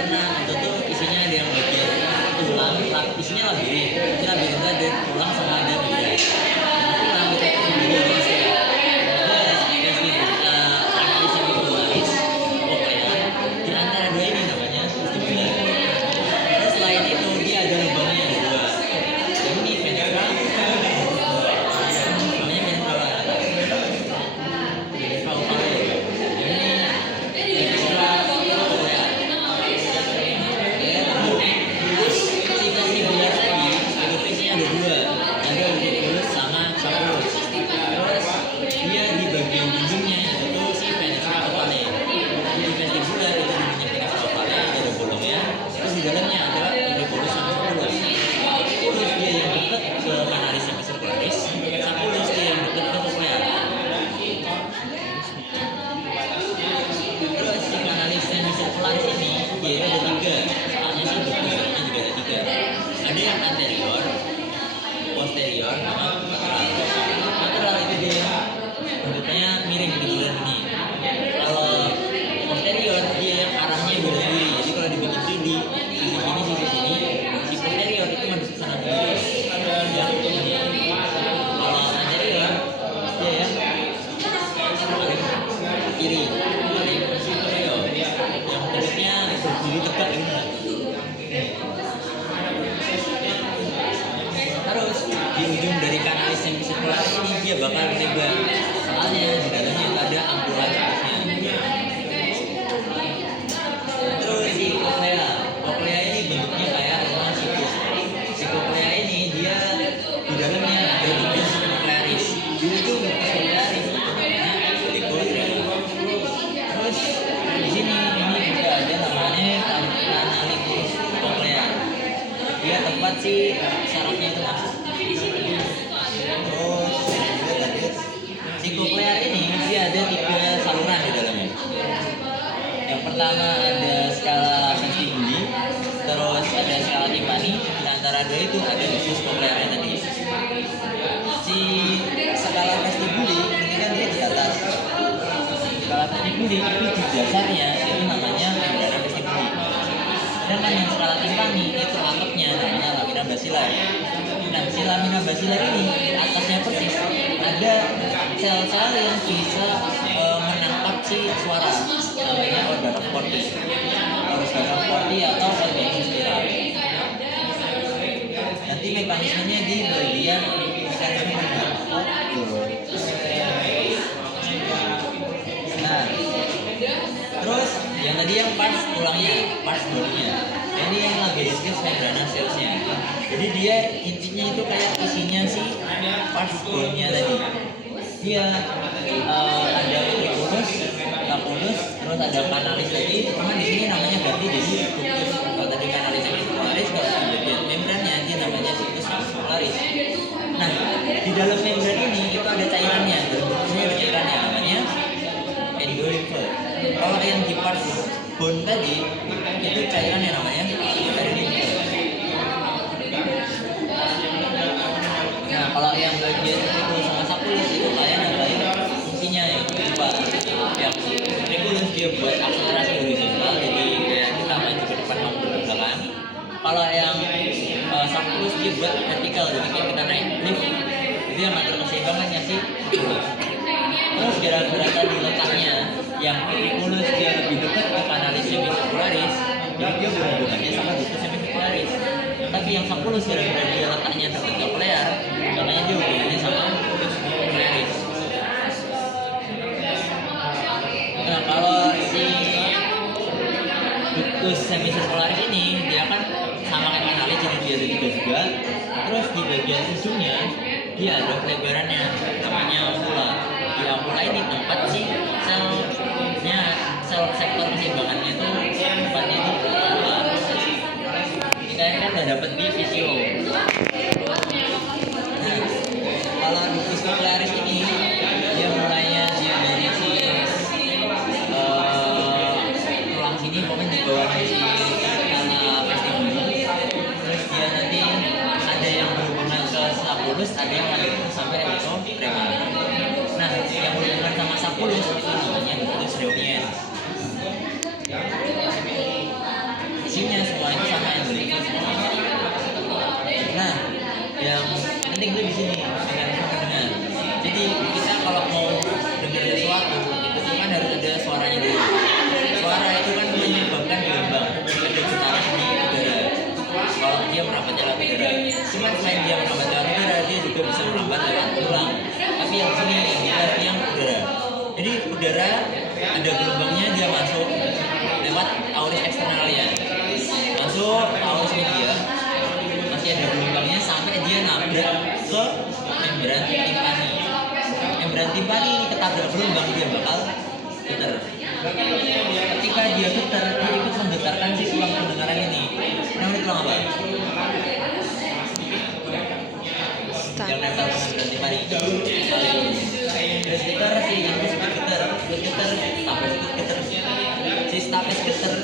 pernah itu tuh isinya ada yang bagian tulang, isinya labirin. Ini labirin itu ada tulang sama ada beda. Tulang itu dibagi terus ya. Analis yang popularis, pokoknya di antara dua ini namanya vestibular. Terus selain itu dia ada lubangnya dua. Yang ini ventral, namanya ventral. Ventral ovale. Yang ini ventral ovale. Si vestibular tadi itu fungsinya ada dua, ada ventriculus sama subculus. Terus dia di bagian ujungnya itu si ventral ovale. Di vestibular itu ujungnya ventral ovale ada bolongnya. Terus di dalamnya ada ventriculus sama subculus. Ventriculus dia yang dekat ke kanalis semicircularis, subculus dia yang dekat ke cochlea. Terus si kanalis semicircularis ini dia ada tiga. Soalnya sih bentuknya juga ada tiga. Ada yang anterior, posterior, sama lateral. Lateral itu dia bentuknya miring gitu dan ini. Kalau posterior dia yang arahnya beda sendiri. Jadi kalau dibikin 3D, sisi sini, si posterior itu menghadap ke sana dulu. Yang ini. Kalau anterior dia yang paling kiri, paling superior. Yang bentuknya berdiri tegak gitu. Terus di ujung dari kanalis semicircularis ini dia bakal lebar. Soalnya di dalamnya itu ada ampula tikusnya. Terus si cochlea. Cochlea ini bentuknya kayak rumah situs. Si cochlea ini dia di dalamnya ada ductus cochlearis. Di ujung ductus cochlearis namanya ventriculus. Terus di sini ini juga ada namanya canalicus cochlea. Dia tempat si sarafnya itu masuk. Terus si cochlea ini dia ada 3 saluran di dalamnya. Yang pertama ada skala vestibuli, terus ada skala timpani. Di antara dua itu ada usus cochlea tadi. Si skala vestibuli ini kan dia di atas. Skala vestibuli itu di dasarnya itu namanya membrana vestibuli. Sedangkan yang skala timpani itu atapnya namanya lamina basilar. Nah, si lamina basilar ini atasnya persis ada sel-sel yang bisa menangkap si suara, namanya organ of Corti. Organ of Corti atau organ spiral. Nanti mekanismenya di bagian mekanisme menangkap. Nah, terus yang tadi yang pars tulangnya, pars bone-nya. Ini yang labyrinthus membrana cells-nya. Jadi dia intinya itu kayak isinya si pars bone-nya tadi. Dia ada ventriculus, subculus, terus ada kanalis tadi. Cuma di sini namanya ganti jadi ductus. Kalau tadi kanalis semicircularis, kalau di bagian membrannya dia namanya ductus semicircularis. Nah, di dalam membran ini itu ada cairannya. Dalam ini ada cairannya namanya endolymphe. Kalau yang di pars bone tadi itu cairan yang namanya perilymphe. Nah, kalau yang bagian ventriculus sama subculus itu kayak nambahin fungsinya ya lupa. Yang ventriculus dia buat akselerasi horizontal, jadi kayak kita maju ke depan maupun ke belakang. Kalau yang subculus dia buat vertikal, jadi kayak kita naik lift. Jadi yang ngatur keseimbangannya sih subculus. Terus gara-gara tadi letaknya yang ventriculus dia lebih dekat ke kanalis semicircularis, jadi dia berhubungannya sama ductus semicircularis. Tapi yang subculus gara-gara dia letaknya dekat ke cochlea, makanya dia hubungannya sama ductus cochlearis. Nah, kalau si ductus semicircularis ini dia kan sama kayak kanalis, jadi dia ada 3 juga. Terus di bagian ujungnya dia ada pelebarannya, namanya ampula. Di ampula ini tempat si selnya, sel sektor keseimbangannya itu tempatnya itu ampula. Kita kan udah dapet di visio. Nah, kalau ductus cochlearis ini dia mulainya dia dari si tulang sini, pokoknya di bawahnya si skala vestibuli. Terus dia nanti ada yang berhubungan ke subculus, ada yang lanjut sampai endothelium. Nah, yang berhubungan sama subculus itu namanya ductus reuniens. itu di sini mekanisme pendengar. Jadi kita kalau mau dengar sesuatu itu kan harus ada suaranya dulu. Suara itu kan menyebabkan gelombang, ada getaran di udara. Kalau dia merambat lewat udara, cuma selain dia merambat lewat udara, dia juga bisa merambat lewat tulang. Tapi yang sini yang udara. Jadi udara ada gelombangnya, dia masuk lewat auris eksternalnya, masuk auris media, masih ada gelombangnya sampai dia nabrak ke membran timpani. Membran timpani ini ketabrak gelombang, dia bakal getar. Ketika dia getar, dia ikut menggetarkan si tulang pendengaran ini. Namanya tulang apa? Yang nempel ke membran timpani. Terus getar, si infus getar, terus getar, stapes getar. Si stapes getar,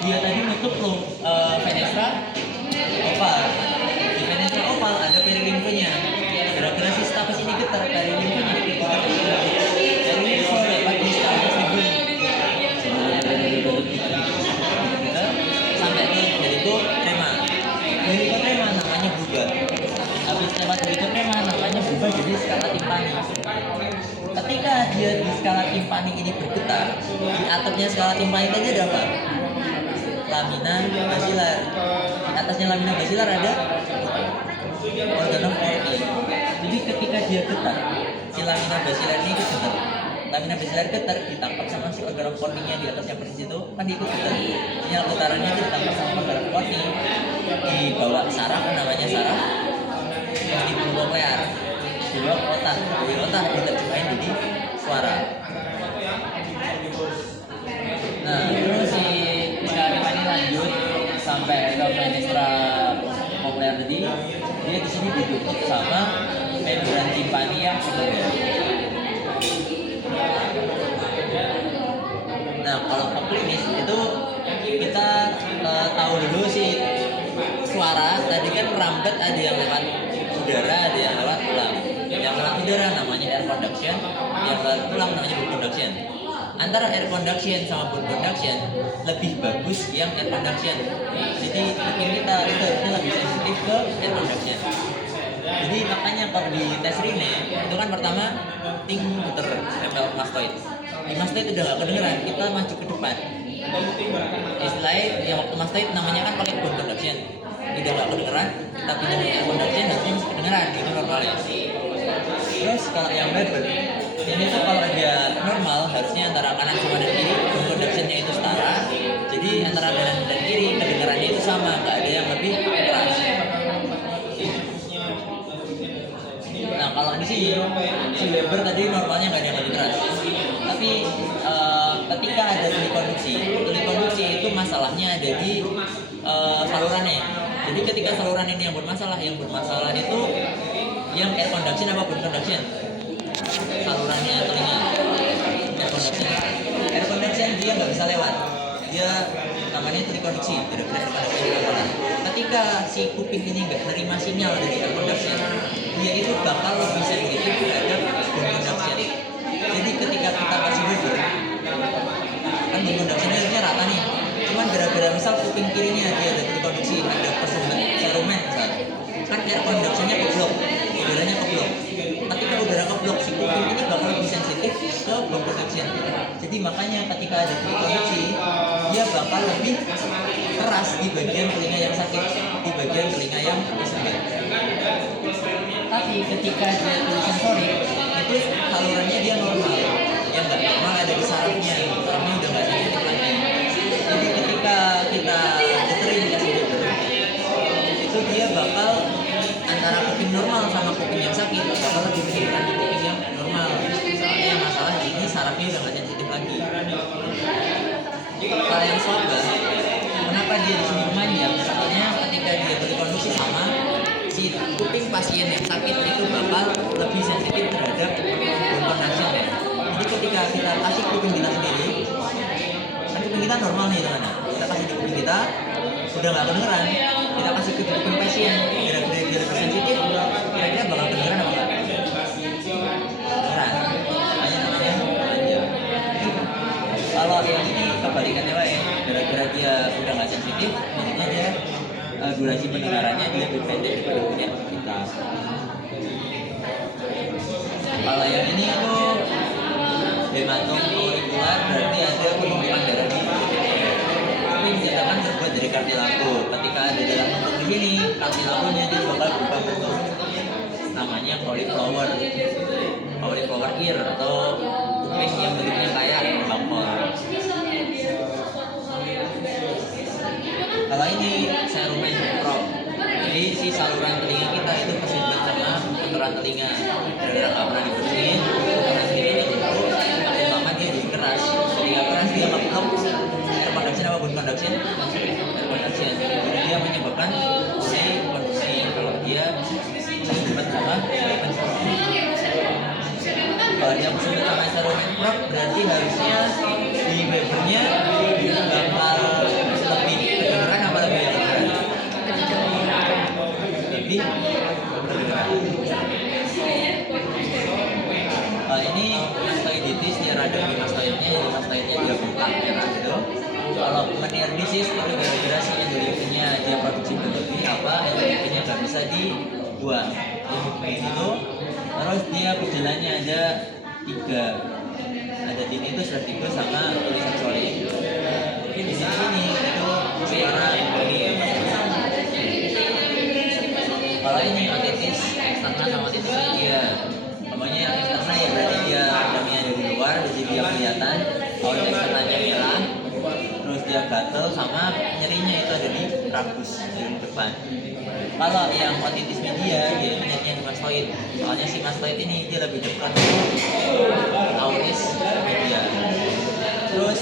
dia tadi nutup fenestra oval. Di fenestra oval ada perilimfonya. Kira-kira si stapes ini getar, perilimfonya digetar. Perilimfo dapat di stapes hidung. Sampai ke berikut trema. Berikut trema namanya berubah. Habis lewat berikut trema namanya berubah jadi skala timpani. Ketika dia di skala timpani ini bergetar, di atapnya skala timpani tadi ada apa? Lamina basilar. Di atasnya lamina basilar ada organ of Corti. Jadi ketika dia getar, si lamina basilar ini ikut getar. Lamina basilar getar ditangkap sama si organ of Corti-nya di atasnya persis itu kan ikut getar. Sinyal getarannya itu ditangkap sama organ of Corti, dibawa saraf, namanya saraf, di bulu koklear, dibawa otak, dari otak diterjemahin jadi suara. Nah, terus si skala timpani lanjut sampai ke fenestra koklear tadi, dia di sini ditutup sama membran timpani yang sekunder. Nah, kalau klinis itu kita tahu dulu sih suara tadi kan merambat, ada yang lewat udara, ada yang lewat tulang. Yang lewat udara namanya air conduction, yang lewat tulang namanya bone conduction. Antara air conduction sama bone conduction lebih bagus yang air conduction. Jadi kuping kita itu harusnya lebih sensitif ke air conduction. Jadi makanya kalau di tes rine itu kan pertama ting muter nempel mastoid. Di mastoid udah nggak kedengeran, kita maju ke depan. Istilahnya yang waktu mastoid namanya kan pakai bone conduction. Udah nggak kedengeran, kita pindah ke air conduction harusnya masih kedengeran, itu normalnya. Terus kalau yang bubble ini tuh kalau dia normal harusnya antara kanan sama dan kiri bone conductionnya itu setara. Jadi antara kanan dan kiri kedengarannya itu sama, nggak ada yang lebih keras. Nah kalau di sini si Weber tadi normalnya nggak ada yang lebih keras. Tapi ketika ada tuli konduksi itu masalahnya ada di salurannya. Jadi ketika saluran ini yang bermasalah itu yang air conduction apa bone conduction? Salurannya telinga. Air conduction dia nggak bisa lewat. Dia namanya tuli konduksi, kira-kira air conduction. Ketika si kuping ini nggak menerima sinyal dari air conduction, dia itu bakal lebih sensitif terhadap bone conduction. Jadi ketika kita kasih bubur, kan bone conduction harusnya rata nih. Cuman gara-gara misal kuping kirinya dia ada tuli konduksi, ada serumen misalnya, kan air conductionnya keblok, udaranya keblok. Ketika udara keblok, si kuping ini bakal lebih sensitif ke bone conduction. Jadi makanya ketika ada tuli konduksi, dia bakal lebih keras di bagian telinga yang sakit, di bagian telinga yang sakit. Tapi ketika dia tuli sensorik, itu salurannya dia normal. Yang nggak normal ada di sarafnya udah nggak sensitif lagi. Jadi ketika kita deterin kasih bubur, itu dia bakal antara kuping normal sama kuping yang sakit bakal lebih meningkat di kuping yang normal. Soalnya yang masalah ini sarafnya udah nggak sensitif lagi. Kalau yang sobat, kenapa dia di sini memanjang? Soalnya ketika dia berkonduksi sama si kuping pasien yang sakit itu bakal lebih sensitif terhadap bone conduction ya. Jadi ketika kita kasih kuping kita sendiri, kan kuping kita normal nih teman-teman. Kita kasih di kuping kita, udah nggak kedengeran. Kita kasih ke kuping pasien, kira-kira dia lebih sensitif, kira-kira bakal kedengeran apa enggak? Kedengeran. Makanya namanya memanjang. Kalau yang ini kebalikannya lah ya, gara-gara dia udah nggak sensitif, jadinya dia durasi pendengarannya dia lebih pendek daripada punya kita. Kalau yang ini tuh hematom aurikular, berarti ada penumpukan darah di kuping. Kita kan terbuat dari kartilago. Ketika ada darah numpuk di sini, kartilagonya dia bakal berubah bentuk. Namanya cauliflower ear atau kuping yang bentuknya kayak bangkol. Kalau ini cerumen prop, jadi si saluran telinga kita itu kesedot sama kotoran telinga. Gara-gara nggak pernah dibersihin, kotoran telinga ini itu makin lama dia jadi keras. Ketika keras dia ngeplok air conduction apa bone conduction? Air conduction. Jadi dia menyebabkan si konduksi kalau dia kesedot sama cerumen prop. Kalau dia kesedot sama cerumen prop, berarti harusnya di fibernya bakal lebih kedengeran apa lebih kedengeran? Lebih kedengeran. Ini mastoiditis, dia radang di mastoidnya, jadi mastoidnya dia bengkak merah gitu. Kalau meneer disease itu gara-gara si endolimfinnya dia produksi berlebih, apa endolimfinnya nggak bisa dibuang. Itu terus dia gejalanya ada 3, ada tinnitus, vertigo sama polisaksualis. Mungkin di sini itu suara dari kalau ini otitis eksterna sama otitis media. Namanya yang eksterna ya berarti dia radangnya dari luar, jadi dia kelihatan. Kalau eksternanya merah, terus dia gatel sama nyerinya itu ada di trabus di depan. Kalau yang otitis media dia nyerinya di mastoid. Soalnya si mastoid ini dia lebih dekat auris media. Terus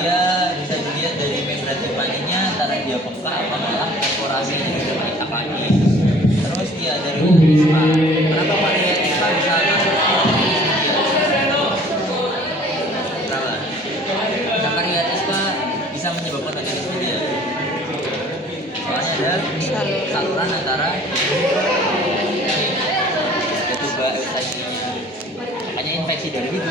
dia bisa dilihat dari membran tipaninya antara dia bengkak apa malah perforasi juga meningkat lagi. Terus dia dari ispa. Kenapa pada ispa bisa masuk ke kenapa? Kenapa riat ispa bisa menyebabkan otitis media? Soalnya ada saluran antara ketuba eutasinya. Makanya infeksi dari itu